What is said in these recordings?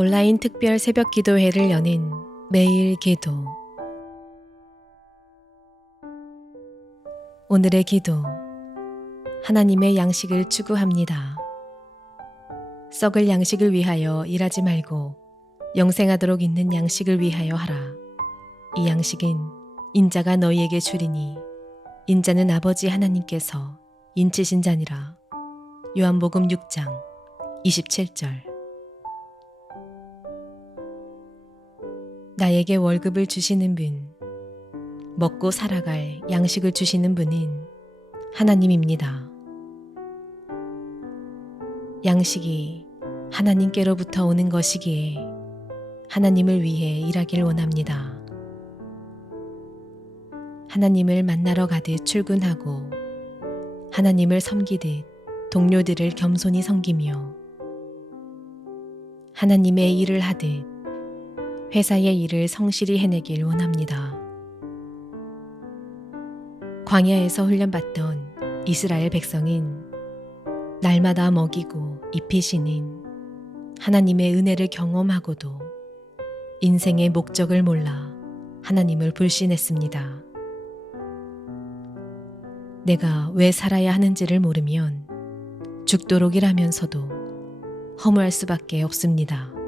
온라인 특별 새벽 기도회를 여는 매일 기도. 오늘의 기도. 하나님의 양식을 추구합니다. 썩을 양식을 위하여 일하지 말고 영생하도록 있는 양식을 위하여 하라. 이 양식은 인자가 너희에게 주리니 인자는 아버지 하나님께서 인치신 자니라. 요한복음 6장 27절. 나에게 월급을 주시는 분, 먹고 살아갈 양식을 주시는 분은 하나님입니다. 양식이 하나님께로부터 오는 것이기에 하나님을 위해 일하길 원합니다. 하나님을 만나러 가듯 출근하고 하나님을 섬기듯 동료들을 겸손히 섬기며 하나님의 일을 하듯 회사의 일을 성실히 해내길 원합니다. 광야에서 훈련받던 이스라엘 백성은 날마다 먹이고 입히시는 하나님의 은혜를 경험하고도 인생의 목적을 몰라 하나님을 불신했습니다. 내가 왜 살아야 하는지를 모르면 죽도록 일하면서도 허무할 수밖에 없습니다.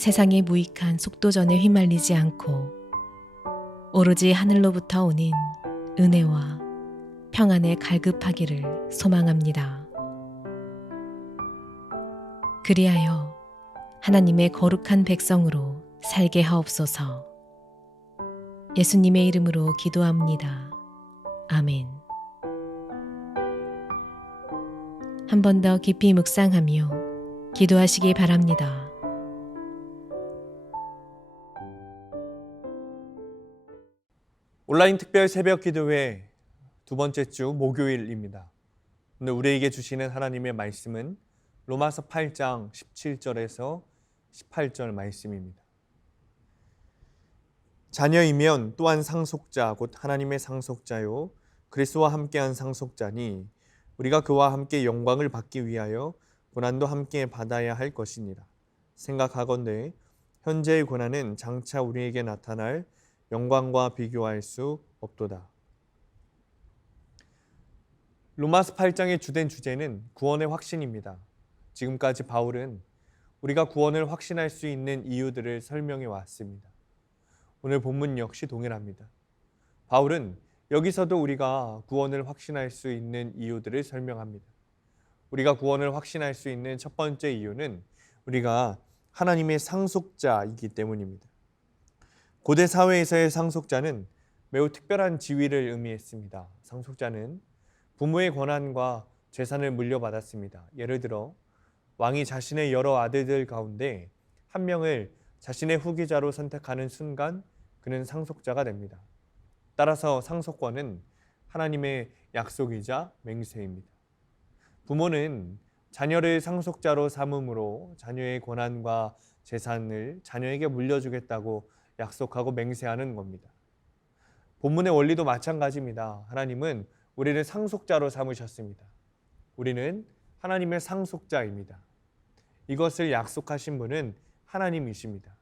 세상의 무익한 속도전에 휘말리지 않고 오로지 하늘로부터 오는 은혜와 평안에 갈급하기를 소망합니다. 그리하여 하나님의 거룩한 백성으로 살게 하옵소서. 예수님의 이름으로 기도합니다. 아멘. 한 번 더 깊이 묵상하며 기도하시기 바랍니다. 온라인 특별 새벽 기도회 두 번째 주 목요일입니다. 오늘 우리에게 주시는 하나님의 말씀은 로마서 8장 17절에서 18절 말씀입니다. 자녀이면 또한 상속자 곧 하나님의 상속자요 그리스도와 함께한 상속자니 우리가 그와 함께 영광을 받기 위하여 고난도 함께 받아야 할 것이니라. 생각하건대 현재의 고난은 장차 우리에게 나타날 영광과 비교할 수 없도다. 로마서 8장의 주된 주제는 구원의 확신입니다. 지금까지 바울은 우리가 구원을 확신할 수 있는 이유들을 설명해 왔습니다. 오늘 본문 역시 동일합니다. 바울은 여기서도 우리가 구원을 확신할 수 있는 이유들을 설명합니다. 우리가 구원을 확신할 수 있는 첫 번째 이유는 우리가 하나님의 상속자이기 때문입니다. 고대 사회에서의 상속자는 매우 특별한 지위를 의미했습니다. 상속자는 부모의 권한과 재산을 물려받았습니다. 예를 들어 왕이 자신의 여러 아들들 가운데 한 명을 자신의 후계자로 선택하는 순간 그는 상속자가 됩니다. 따라서 상속권은 하나님의 약속이자 맹세입니다. 부모는 자녀를 상속자로 삼음으로 자녀의 권한과 재산을 자녀에게 물려주겠다고 약속하고 맹세하는 겁니다. 본문의 원리도 마찬가지입니다. 하나님은 우리를 상속자로 삼으셨습니다. 우리는 하나님의 상속자입니다. 이것을 약속하신 분은 하나님이십니다.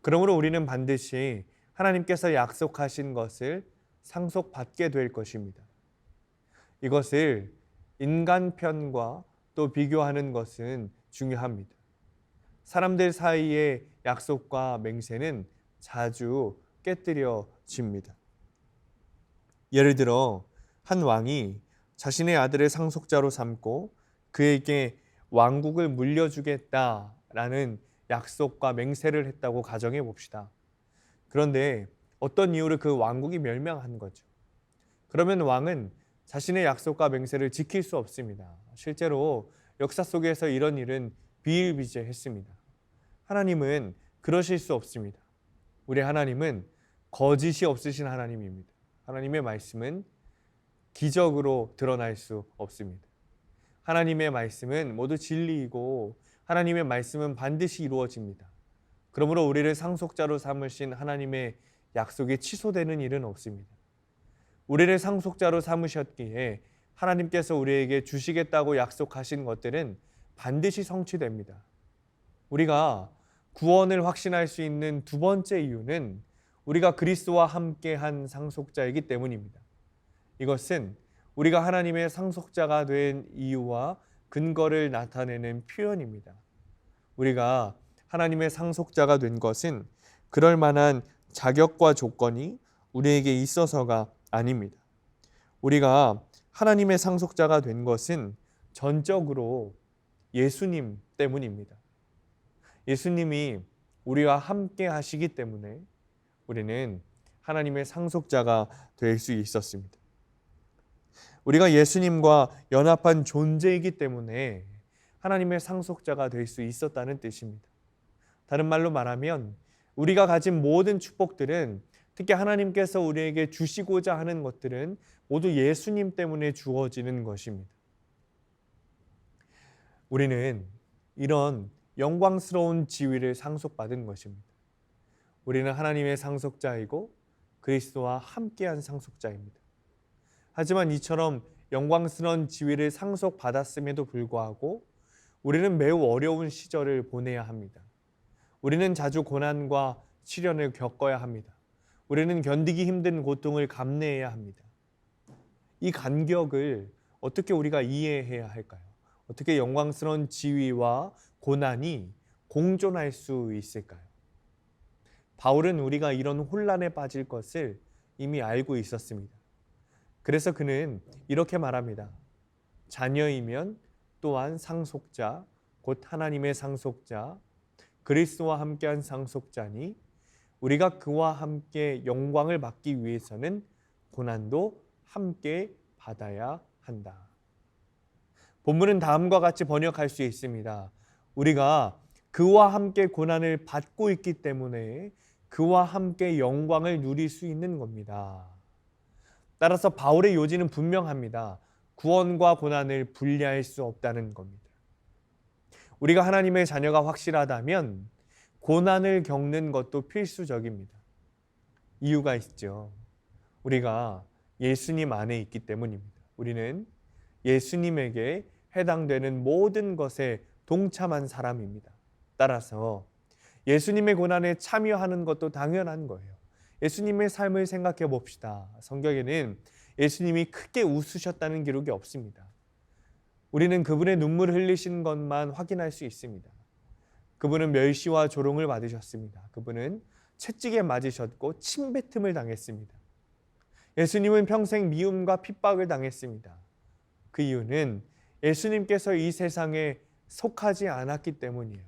그러므로 우리는 반드시 하나님께서 약속하신 것을 상속받게 될 것입니다. 이것을 인간 편과 또 비교하는 것은 중요합니다. 사람들 사이의 약속과 맹세는 자주 깨뜨려집니다. 예를 들어 한 왕이 자신의 아들을 상속자로 삼고 그에게 왕국을 물려주겠다라는 약속과 맹세를 했다고 가정해 봅시다. 그런데 어떤 이유로 그 왕국이 멸망한 거죠. 그러면 왕은 자신의 약속과 맹세를 지킬 수 없습니다. 실제로 역사 속에서 이런 일은 비일비재했습니다. 하나님은 그러실 수 없습니다. 우리 하나님은 거짓이 없으신 하나님입니다. 하나님의 말씀은 기적으로 드러날 수 없습니다. 하나님의 말씀은 모두 진리이고 하나님의 말씀은 반드시 이루어집니다. 그러므로 우리를 상속자로 삼으신 하나님의 약속이 취소되는 일은 없습니다. 우리를 상속자로 삼으셨기에 하나님께서 우리에게 주시겠다고 약속하신 것들은 반드시 성취됩니다. 우리가 구원을 확신할 수 있는 두 번째 이유는 우리가 그리스도와 함께한 상속자이기 때문입니다. 이것은 우리가 하나님의 상속자가 된 이유와 근거를 나타내는 표현입니다. 우리가 하나님의 상속자가 된 것은 그럴 만한 자격과 조건이 우리에게 있어서가 아닙니다. 우리가 하나님의 상속자가 된 것은 전적으로 예수님 때문입니다. 예수님이 우리와 함께 하시기 때문에 우리는 하나님의 상속자가 될 수 있었습니다. 우리가 예수님과 연합한 존재이기 때문에 하나님의 상속자가 될 수 있었다는 뜻입니다. 다른 말로 말하면 우리가 가진 모든 축복들은, 특히 하나님께서 우리에게 주시고자 하는 것들은 모두 예수님 때문에 주어지는 것입니다. 우리는 이런 영광스러운 지위를 상속받은 것입니다. 우리는 하나님의 상속자이고 그리스도와 함께한 상속자입니다. 하지만 이처럼 영광스러운 지위를 상속받았음에도 불구하고 우리는 매우 어려운 시절을 보내야 합니다. 우리는 자주 고난과 시련을 겪어야 합니다. 우리는 견디기 힘든 고통을 감내해야 합니다. 이 간격을 어떻게 우리가 이해해야 할까요? 어떻게 영광스러운 지위와 고난이 공존할 수 있을까요? 바울은 우리가 이런 혼란에 빠질 것을 이미 알고 있었습니다. 그래서 그는 이렇게 말합니다. 자녀이면 또한 상속자, 곧 하나님의 상속자, 그리스도와 함께한 상속자니 우리가 그와 함께 영광을 받기 위해서는 고난도 함께 받아야 한다. 본문은 다음과 같이 번역할 수 있습니다. 우리가 그와 함께 고난을 받고 있기 때문에 그와 함께 영광을 누릴 수 있는 겁니다. 따라서 바울의 요지는 분명합니다. 구원과 고난을 분리할 수 없다는 겁니다. 우리가 하나님의 자녀가 확실하다면 고난을 겪는 것도 필수적입니다. 이유가 있죠. 우리가 예수님 안에 있기 때문입니다. 우리는 예수님에게 해당되는 모든 것에 동참한 사람입니다. 따라서 예수님의 고난에 참여하는 것도 당연한 거예요. 예수님의 삶을 생각해 봅시다. 성경에는 예수님이 크게 웃으셨다는 기록이 없습니다. 우리는 그분의 눈물을 흘리신 것만 확인할 수 있습니다. 그분은 멸시와 조롱을 받으셨습니다. 그분은 채찍에 맞으셨고 침뱉음을 당했습니다. 예수님은 평생 미움과 핍박을 당했습니다. 그 이유는 예수님께서 이 세상에 속하지 않았기 때문이에요.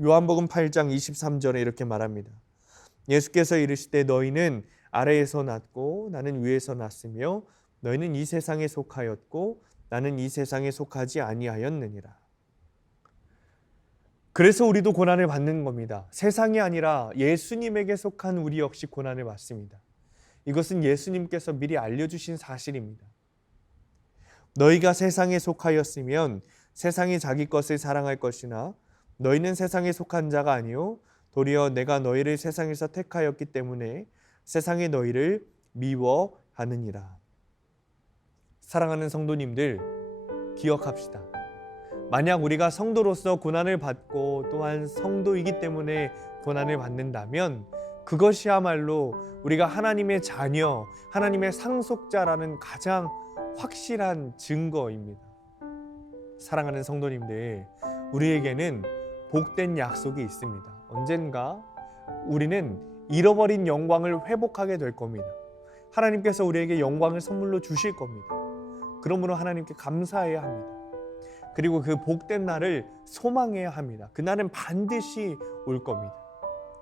요한복음 8장 23절에 이렇게 말합니다. 예수께서 이르시되 너희는 아래에서 났고 나는 위에서 났으며 너희는 이 세상에 속하였고 나는 이 세상에 속하지 아니하였느니라. 그래서 우리도 고난을 받는 겁니다. 세상이 아니라 예수님에게 속한 우리 역시 고난을 받습니다. 이것은 예수님께서 미리 알려주신 사실입니다. 너희가 세상에 속하였으면 세상이 자기 것을 사랑할 것이나 너희는 세상에 속한 자가 아니요 도리어 내가 너희를 세상에서 택하였기 때문에 세상이 너희를 미워하느니라. 사랑하는 성도님들, 기억합시다. 만약 우리가 성도로서 고난을 받고 또한 성도이기 때문에 고난을 받는다면 그것이야말로 우리가 하나님의 자녀, 하나님의 상속자라는 가장 확실한 증거입니다. 사랑하는 성도님들, 우리에게는 복된 약속이 있습니다. 언젠가 우리는 잃어버린 영광을 회복하게 될 겁니다. 하나님께서 우리에게 영광을 선물로 주실 겁니다. 그러므로 하나님께 감사해야 합니다. 그리고 그 복된 날을 소망해야 합니다. 그날은 반드시 올 겁니다.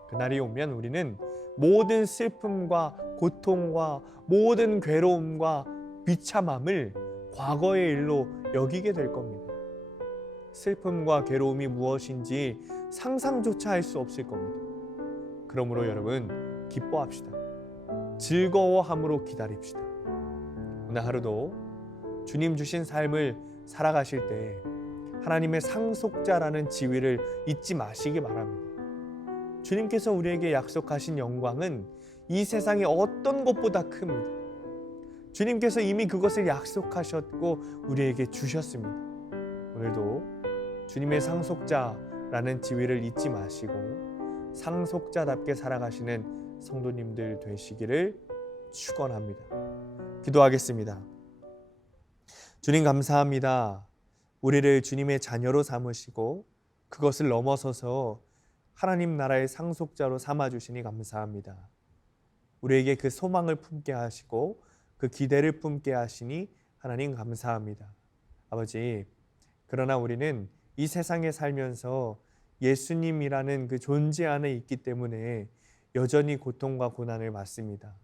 그날이 오면 우리는 모든 슬픔과 고통과 모든 괴로움과 비참함을 과거의 일로 여기게 될 겁니다. 슬픔과 괴로움이 무엇인지 상상조차 할 수 없을 겁니다. 그러므로 여러분, 기뻐합시다. 즐거워함으로 기다립시다. 오늘 하루도 주님 주신 삶을 살아가실 때 하나님의 상속자라는 지위를 잊지 마시기 바랍니다. 주님께서 우리에게 약속하신 영광은 이 세상의 어떤 것보다 큽니다. 주님께서 이미 그것을 약속하셨고 우리에게 주셨습니다. 오늘도 주님의 상속자라는 지위를 잊지 마시고 상속자답게 살아가시는 성도님들 되시기를 축원합니다. 기도하겠습니다. 주님 감사합니다. 우리를 주님의 자녀로 삼으시고 그것을 넘어서서 하나님 나라의 상속자로 삼아주시니 감사합니다. 우리에게 그 소망을 품게 하시고 그 기대를 품게 하시니 하나님 감사합니다. 아버지, 그러나 우리는 이 세상에 살면서 예수님이라는 그 존재 안에 있기 때문에 여전히 고통과 고난을 받습니다.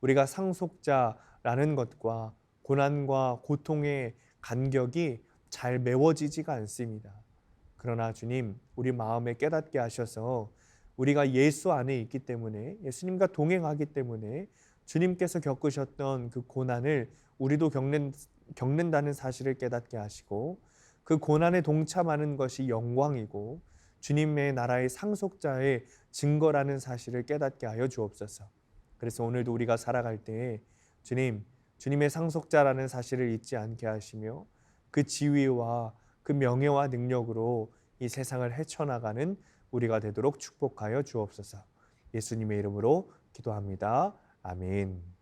우리가 상속자라는 것과 고난과 고통의 간격이 잘 메워지지가 않습니다. 그러나 주님, 우리 마음에 깨닫게 하셔서 우리가 예수 안에 있기 때문에, 예수님과 동행하기 때문에 주님께서 겪으셨던 그 고난을 우리도 겪는다는 사실을 깨닫게 하시고, 그 고난에 동참하는 것이 영광이고 주님의 나라의 상속자의 증거라는 사실을 깨닫게 하여 주옵소서. 그래서 오늘도 우리가 살아갈 때 주님의 상속자라는 사실을 잊지 않게 하시며 그 지위와 그 명예와 능력으로 이 세상을 헤쳐나가는 우리가 되도록 축복하여 주옵소서. 예수님의 이름으로 기도합니다. 아멘.